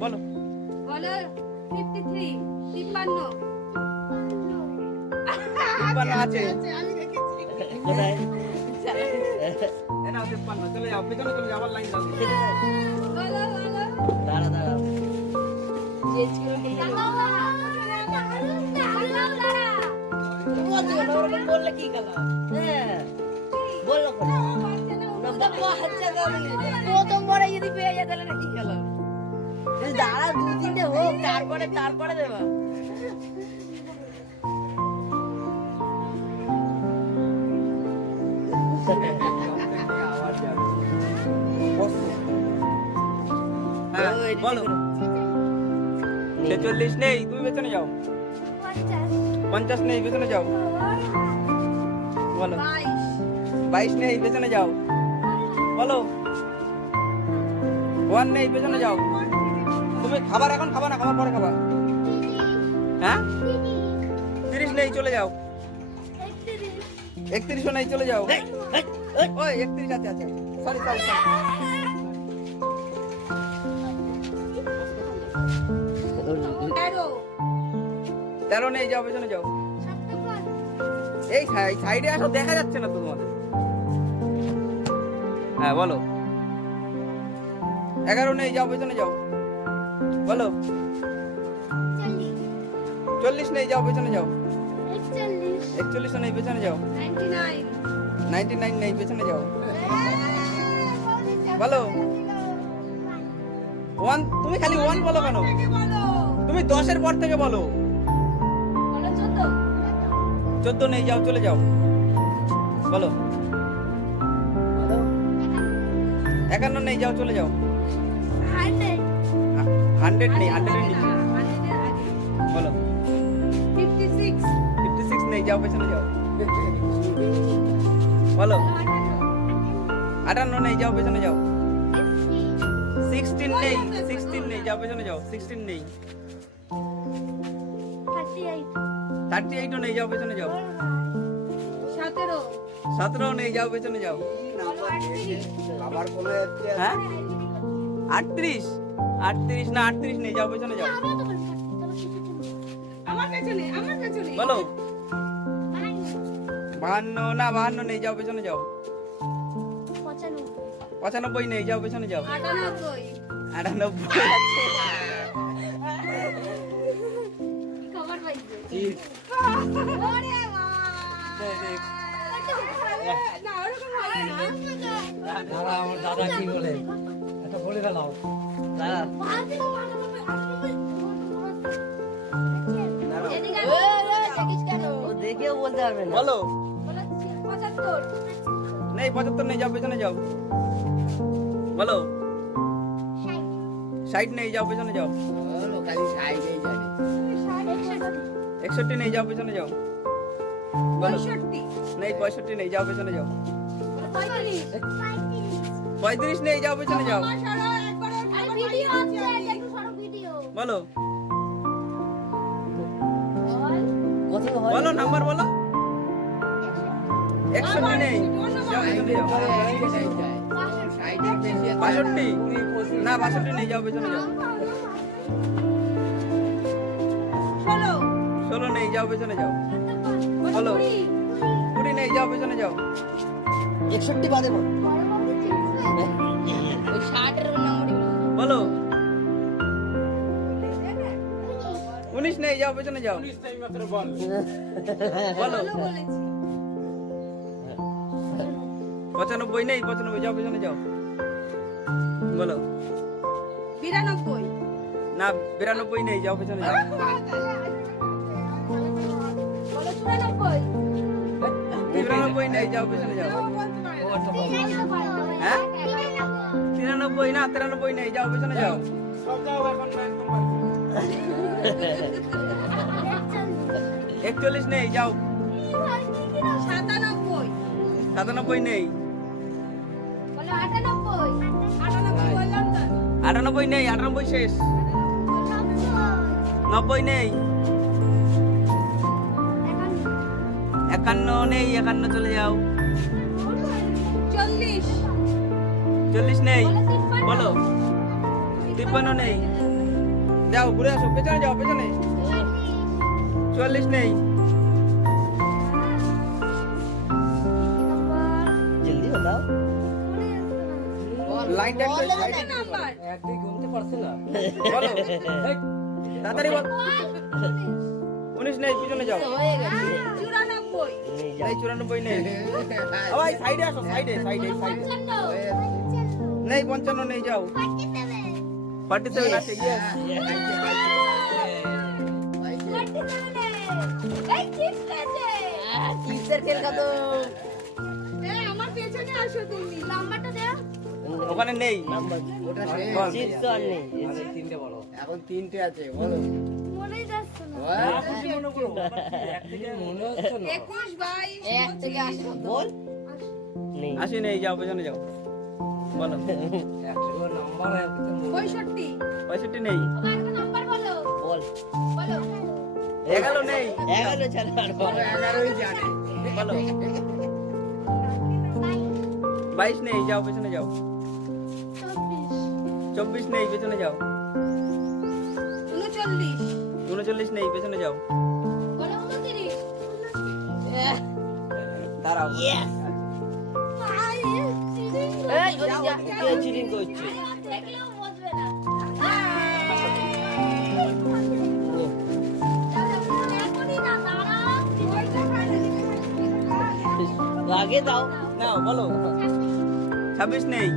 বলো। বলো fifty three তিপ্পান্ন। তিপ্পান্ন আছে। কোথায়? এ নাও তিপ্পান্ন চলে যাও পেছনে চলে যাও লাইন দাও। বলো বলো। দাঁড়া দাঁড়া। চেঞ্জ করে নিয়ে যাব। বললে প্রথমবারে যদি পেয়ে যায় তাহলে কি গেল দাঁড়া দু তিনটে হোক তারপরে তারপরে দেবা। হ্যাঁ বলো। ছেচল্লিশ নেই তুমি পেছনে যাও। পঞ্চাশ নেই পেছনে যাও। বলো। বাইশ। বাইশ নেই পেছনে যাও। বলো। ওয়ান নেই পেছনে যাও। তুমি খাবার এখন খাবা না খাবার পরে খাবা। হ্যাঁ? তিরিশ নেই চলে যাও। একত্রিশও নেই চলে যাও। ওই একত্রিশ আছে আছে সরি সরি তেরো নেই যাও পেছনে যাও। এই সাইডে আসো দেখা যাচ্ছে না তো তোমাদের হ্যাঁ বলো। এগারো নেই যাও পেছনে যাও। বলো। চল্লিশ নেই যাও পেছনে যাও। একচল্লিশ নেই পেছনে যাও। নাইনটি নাইন নেই পেছনে যাও। বলো। ওয়ান তুমি খালি ওয়ান বলো কেন? তুমি দশের পর থেকে বলো। চোদ্দ নেই যাও চলে যাও। বলো। একান্ন নেই যাও চলে যাও। হান্ড্রেড। নেই হান্ড্রেড নিচে বলো। Fifty six. ফিফটি সিক্স নেই যাও পেছনে যাও। বলো। আটান্ন নেই যাও পেছনে যাও। সিক্সটিন নেই সিক্সটিন নেই যাও পেছনে যাও। সিক্সটিন নেই। থার্টি এইটও নেই যাও পেছনে যাও। সতেরো নেই যাও পেছনে যাও। হ্যাঁ? আটত্রিশ? আটত্রিশ না আটত্রিশ নেই যাও পেছনে যাও। বলো। বাহান্ন। না বাহান্ন নেই যাও পেছনে যাও। পঁচানব্বই নেই যাও পেছনে যাও। আটানব্বই। আটানব্বই আছে। দাদা আমার দাদা কি বলে। এটা বলে গেল দাদা দেখেও বলতে পারবে না বলো পঁচাত্তর নেই পঁচাত্তর নেই যাও পেছনে যাও। বলো। নেই যাও পেছনে যাও একষট্টি। নেই যাও পেছনে যাও পঁয়ষট্টি নেই, পঁয়ষট্টি নেই, যাও পেছনে যাও। পঁয়ত্রিশ নেই, যাও পেছনে যাও। বলো। বলো, নাম্বার বলো। একষট্টি নেই। বাষট্টি। না, বাষট্টি নেই, যাও পেছনে যাও। ষোলো নেই, যাও পেছনে যাও। বলো। নেই যাও পেছনে যাও। একষট্টি বাদে বল। বলো। উনিশ। নেই যাও পেছনে যাও। বলো। পঁচানব্বই নেই পঁচানব্বই যাও পেছনে যাও। বলো। বিরানব্বই। না বিরানব্বই নেই যাও পেছনে যাও। বলো চুরানব্বই। বিরানব্বই নেই যাও পেছনে যাও। হ্যাঁ? তিরানব্বই না তিরানব্বই নেই যাও পেছনে যাও। একচল্লিশ নেই যাও। সাতানব্বই। সাতানব্বই নেই। আটানব্বই নেই আটানব্বই শেষ। নব্বই নেই। একান্ন নেই একান্ন চলে যাও। চল্লিশ। চল্লিশ নেই। বলো তিপ্পান্ন। নেই। যাও ঘুরে আসো পেছনে যাও পেছনে। চুয়াল্লিশ নেই। জলদি বাতাও বলো তাড়াতাড়ি বল। উনিশ নেই পিছনে যাও। হয়ে গেছে। এই চুরানব্বই নেই। ও ভাই সাইডে আসো সাইডে সাইডে সাইডে নেই পঞ্চান্ন নেই যাও। ফর্টি সেভেন আছে দেও। ওখানে নেই। ওটা শেষ। বল। নেই। এখন তিনটে আছে বলো। মনেই যাচ্ছে না। একুশ বাইশ এক থেকে আশি বল। নেই। আসি নেই যাও পেছনে যাও। বলো। পঁয়ষট্টি। পঁয়ষট্টি নেই। বল। এগারো নেই। এগারো ছাড়া এগারোই জানে। বলো। বাইশ নেই যাও পেছনে যাও। চব্বিশ নেই পেছনে যাও। উনচল্লিশ। উনচল্লিশ নেই পেছনে যাও। দাঁড়াও। চিটিং করছে। না না। আগে দাও নাও বলো। ছাব্বিশ নেই।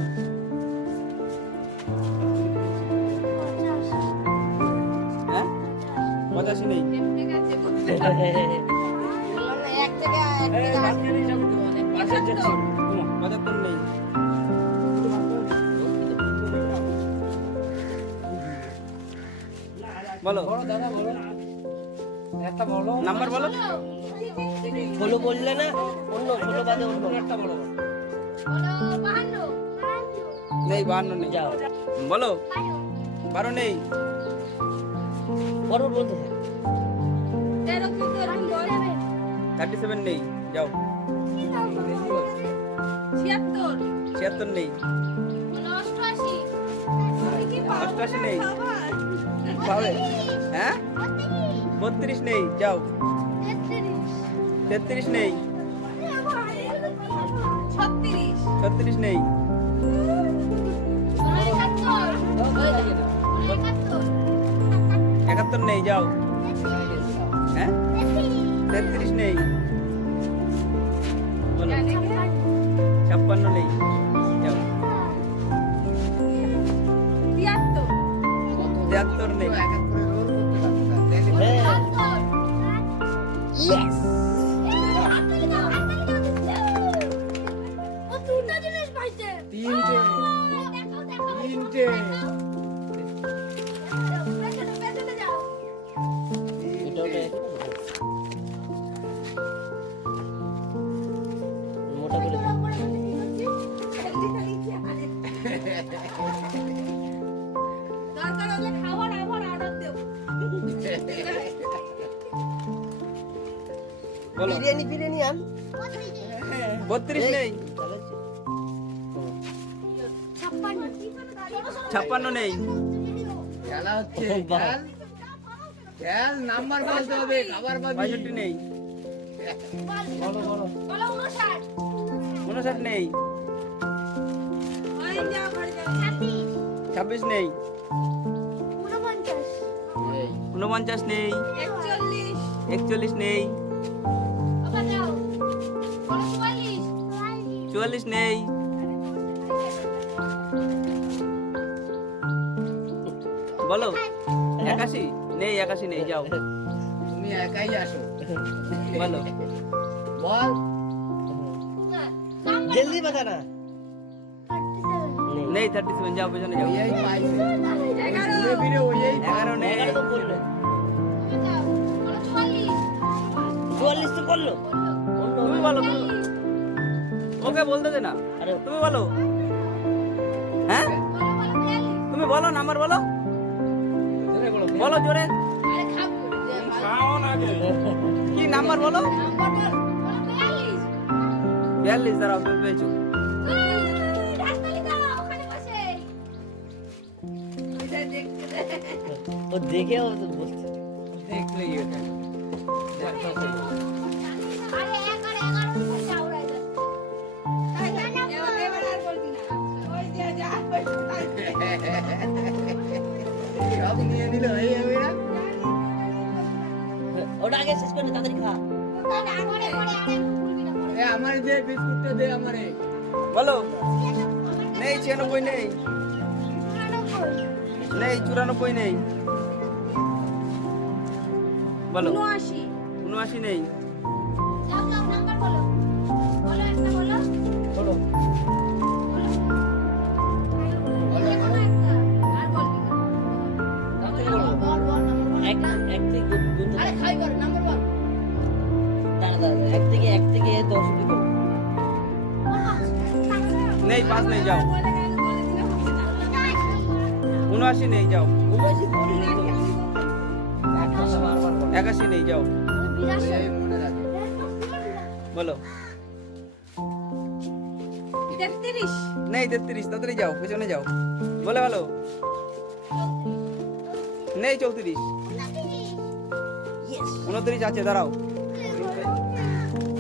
আছে বললাম না, এক থেকে এক থেকে আশি একাত্তর পঁচাত্তর নেই বলো। নাম্বার বলো। ষোলো বললে না অন্য ষোলো বাদে অন্য। বলো নেই বাহান্ন নেই। যাও। বলো। বারো নেই। পরবর্তী বলতে থার্টি সেভেন নেই যাও। ছিয়াত্তর। ছিয়াত্তর নেই। অষ্টআশি। নেই। পাবে হ্যাঁ? বত্রিশ নেই যাও। তেত্রিশ। নেই। ছত্রিশ। নেই। একাত্তর নেই যাও। তেত্রিশ নেই। বলো। ছাপ্পান্ন নেই। যাও। তিয়াত্তর। নেই। বিরিয়ানি বিরিয়ানি আন। বত্রিশ নেই। ছাপ্পান্ন নেই। খেলা হচ্ছে। খেল। খেল নাম্বার বলতে হবে খাবার পাবি। নেই। বলো বলো। বলো উনষাট। উনষাট নেই। ওই যাও ঘরে যাও ছাব্বিশ নেই। এই। উনপঞ্চাশ নেই। একচল্লিশ। একচল্লিশ নেই। চুয়াল্লিশ নেই। বলো একাশি? নেই একাশি নেই যাও। তুমি একাই আসো। বলো। বল। জলদি বাতা না নেই থার্টি সেভেন যাও পেছনে যাও। এগারো। নেই। এগারো বলল চুয়াল্লিশ। চুয়াল্লিশ তো বলল তুমি বলো তুমি ওকে বলতে দে না। আরে তুমি বলো। হ্যাঁ? বলো বলো বিয়াল্লিশ তুমি বলো। নাম্বার বলো বলো জোরে। কি নাম্বার বলো। নাম্বার বলো? বলো বিয়াল্লিশ। দাঁড়াও তুমি পেয়েছ। ও দেখে ও সব নিয়ে নিল হয়ে যাবে না ওটা আগে শেষ করে তাড়াতাড়ি খা। আমার দে বিস্কুটটা দে আমারে। বলো। নেই ছিয়ানব্বই নেই। নেই চুরানব্বই নেই। বলো। উনআশি নেই। উনআশি নেই যাও। একাশি নেই যাও। বলো। তেত্রিশ। নেই তেত্রিশ তাড়াতাড়ি যাও পেছনে যাও। বলে ভালো। নেই চৌত্রিশ। উনত্রিশ আছে দাঁড়াও।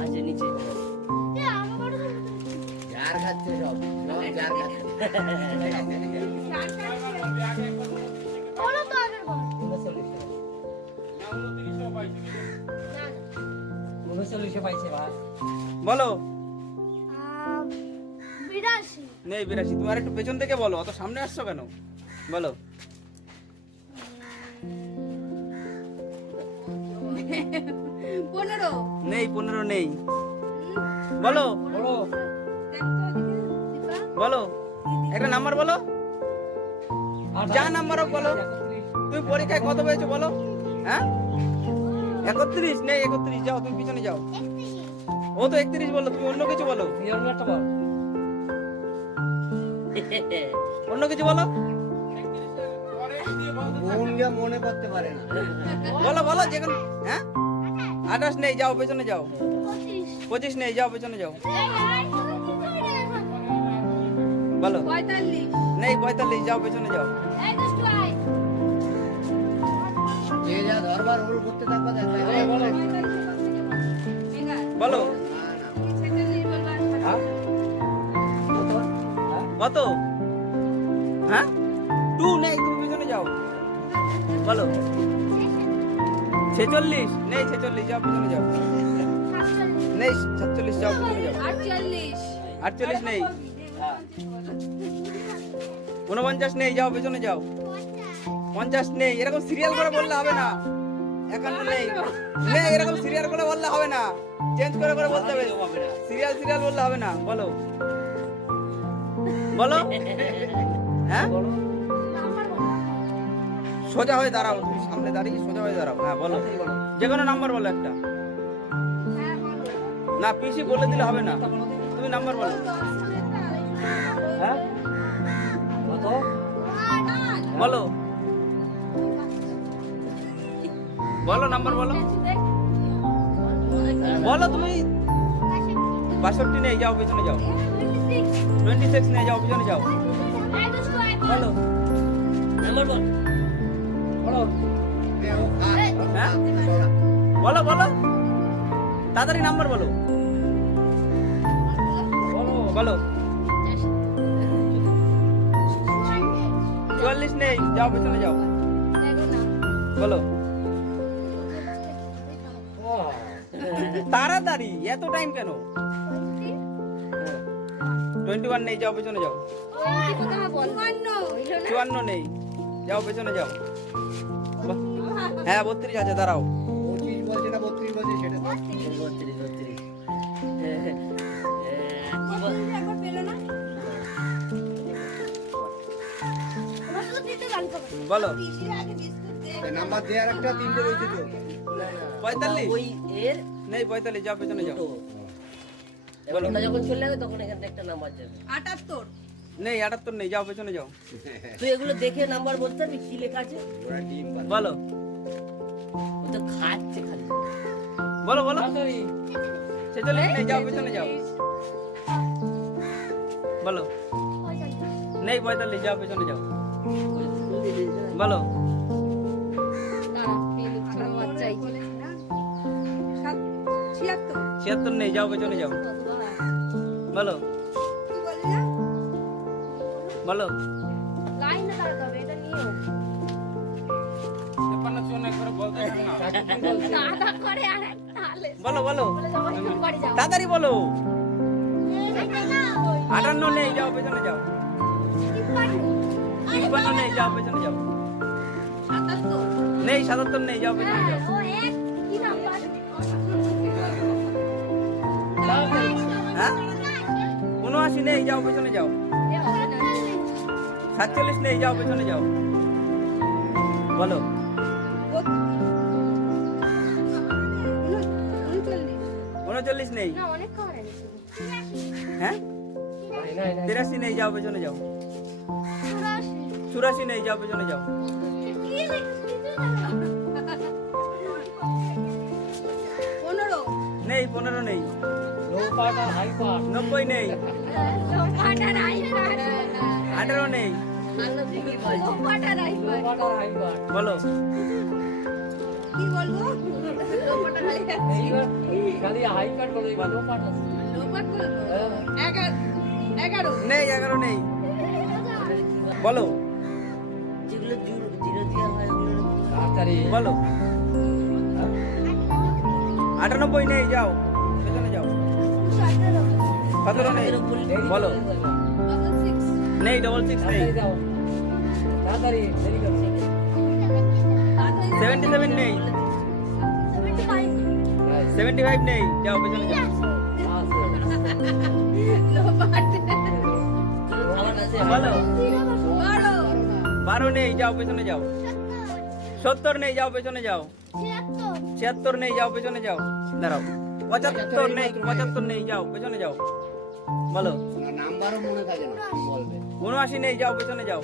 আছে নিচে। যার খাচ্ছে সব সব যার খাচ্ছে। বলো। বিরাশি। নেই বিরাশি তুমি আর একটু পেছন থেকে বলো অত সামনে আসছো কেন? বলো। পনেরো। নেই পনেরো নেই। বলো। বলো। বলো। একটা নাম্বার বলো। যা নাম্বার হোক বলো। তুমি পরীক্ষায় কত পেয়েছ বলো। হ্যাঁ? একত্রিশ? নেই একত্রিশ। যাও তুমি পিছনে যাও। ও তো একত্রিশ বলল তুমি অন্য কিছু বলো। একটা বল। অন্য কিছু বলো। মনে করতে পারে না। বলো বলো যে কোনো হ্যাঁ? আঠাশ নেই যাও পেছনে যাও। পঁচিশ পঁচিশ নেই যাও পেছনে যাও। বলো। পঁয়তাল্লিশ। নেই পঁয়তাল্লিশ যাও পেছনে যাও। যা ধরবার করতে থাকবা বলো। বলো। হ্যাঁ? কত? হ্যাঁ? হ্যাঁ টু, নেই, তুমি পেছনে যাও। বলো। ছেচল্লিশ? নেই, ছেচল্লিশ, যাও, পেছনে যাও। নেই, সাতচল্লিশ, যাও, পেছনে যাও। আটচল্লিশ নেই। হ্যাঁ। উনপঞ্চাশ নেই, যাও, পেছনে যাও। পঞ্চাশ নেই, এরকম সিরিয়াল করে বললে হবে না। একান্ন নেই। নেই এরকম সিরিয়াল করে বললে হবে না। চেঞ্জ করে করে বলতে হবে। সিরিয়াল সিরিয়াল বললে হবে না। বলো। বলো। হ্যাঁ? সোজা হয়ে দাঁড়াও। তুমি সামনে দাঁড়িয়ে সোজা হয়ে দাঁড়াও। হ্যাঁ বলো। যে কোনো নাম্বার বলো একটা। না, পিসি বলে দিলে হবে না। তুমি নাম্বার বলো। হ্যাঁ? কত বলো। বলো, নাম্বার বলো। বলো তুমি। বাষট্টি নেই, যাও, পেছনে যাও। টোয়েন্টি সিক্স নেই, যাও, পেছনে যাও। বলো। নাম্বার বল। বলো। হ্যাঁ? বলো বলো। তাড়াতাড়ি নাম্বার বলো বলো। চুয়াল্লিশ নেই, যাও, পেছনে যাও। বলো। তাড়াতাড়ি এত টাইম কেন? টোয়েন্টি ওয়ান নেই যাও পেছনে যাও। চুয়ান্ন নেই যাও পেছনে যাও। হ্যাঁ বত্রিশ আছে দাঁড়াও। বল। নাম্বার দেওয়ার একটা তিনটে রয়েছে তো। পঁয়তাল্লিশ। ওই এর নেই পঁয়তাল্লিশ যাও পেছনে যাও। ওটা যখন চলে যাবে তখন এখান একটা নাম্বার যাবে। আটাত্তর। নেই আটাত্তর নেই যাও পেছনে যাও। তুই এগুলো দেখে নাম্বার বলতে পারবি কি লেখা আছে। বলো। ও তো খাচ্ছে খালি। বলো বলো। ছেচল্লিশ নেই যাও পেছনে যাও। বলো। নেই পঁয়তাল্লিশ যাও পেছনে যাও। বলো। ছিয়াত্তর নেই, যাও পেছনে যাও। বলো। বলো। বলো বলো। তাড়াতাড়ি বলো। আটান্ন নেই, যাও পেছনে যাও। তিপ্পান্ন নেই, যাও পেছনে যাও। নেই, সাতাত্তর নেই, যাও পেছনে যাও। উনআশি নেই যাও পেছনে যাও। সাতচল্লিশ নেই যাও পেছনে যাও। বলো। উনচল্লিশ নেই। হ্যাঁ? তিরাশি নেই যাও পেছনে যাও। চুরাশি নেই যাও পেছনে যাও। নেই পনেরো নেই। নব্বই নেই। আঠেরো নেই। বলো। কি বলব নেই, এগারো নেই। বলো। বলো। আটানব্বই নেই, যাও। পেছনে যাও। সতেরো নেই বলো। নেই ডবল সিক্স নেই। সেভেন্টি সেভেন নেই। সেভেন্টি ফাইভ নেই। যাও পেছনে যাও। লোপাট বলো। বারো বারো নেই যাও পেছনে যাও। সত্তর। নেই যাও পেছনে যাও। ছিয়াত্তর নেই যাও পেছনে যাও। দাঁড়াও। পঁচাত্তর নেই পঁচাত্তর নেই যাও পেছনে যাও। বলো। নাম্বারও মনে থাকে না বলবে উনআশি নেই যাও পেছনে যাও।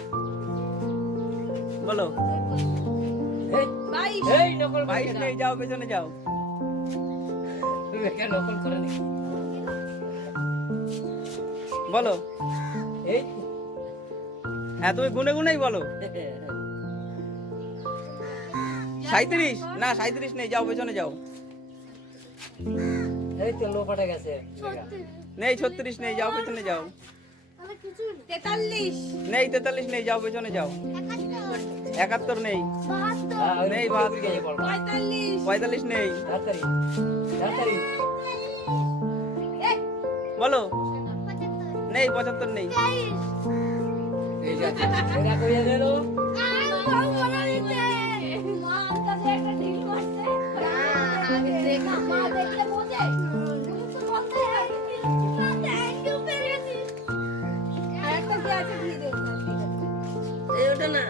বলো। বাইশ বাইশ নেই যাও পেছনে যাও। বলো। হ্যাঁ তুমি গুনে গুনেই বলো। সাঁত্রিশ না সাঁত্রিশ নেই যাও পেছনে যাও। নেই ছত্রিশ নেই যাও পেছনে যাও। তেতাল্লিশ। নেই তেতাল্লিশ নেই যাও পেছনে যাও। একাত্তর নেই। নেই বাহাত্তর। পঁয়তাল্লিশ। পঁয়তাল্লিশ নেই। বলো। নেই পঁচাত্তর নেই। এই ওটা না।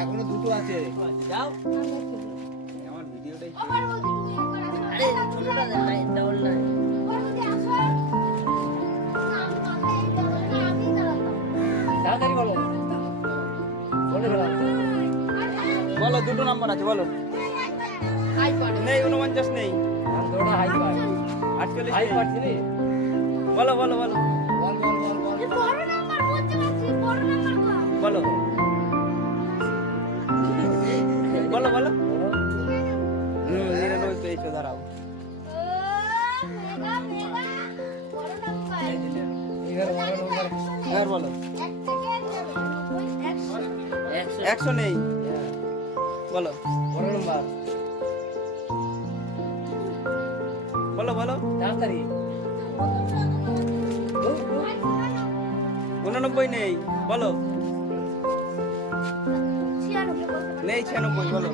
এখনও দুটো আছে। যাও। আমার ভিডিওটাই আরে ছোটটা দে নাই ডবল নাই। বলো। দুটো নাম্বার আছে বলো। নেই উনপঞ্চাশ নেই। আটচল্লিশ বলো বল বল। এবার বলো। একশো নেই। বলো। বলো বলো। উননব্বই নেই। বলো। নেই ছিয়ানব্বই বলো।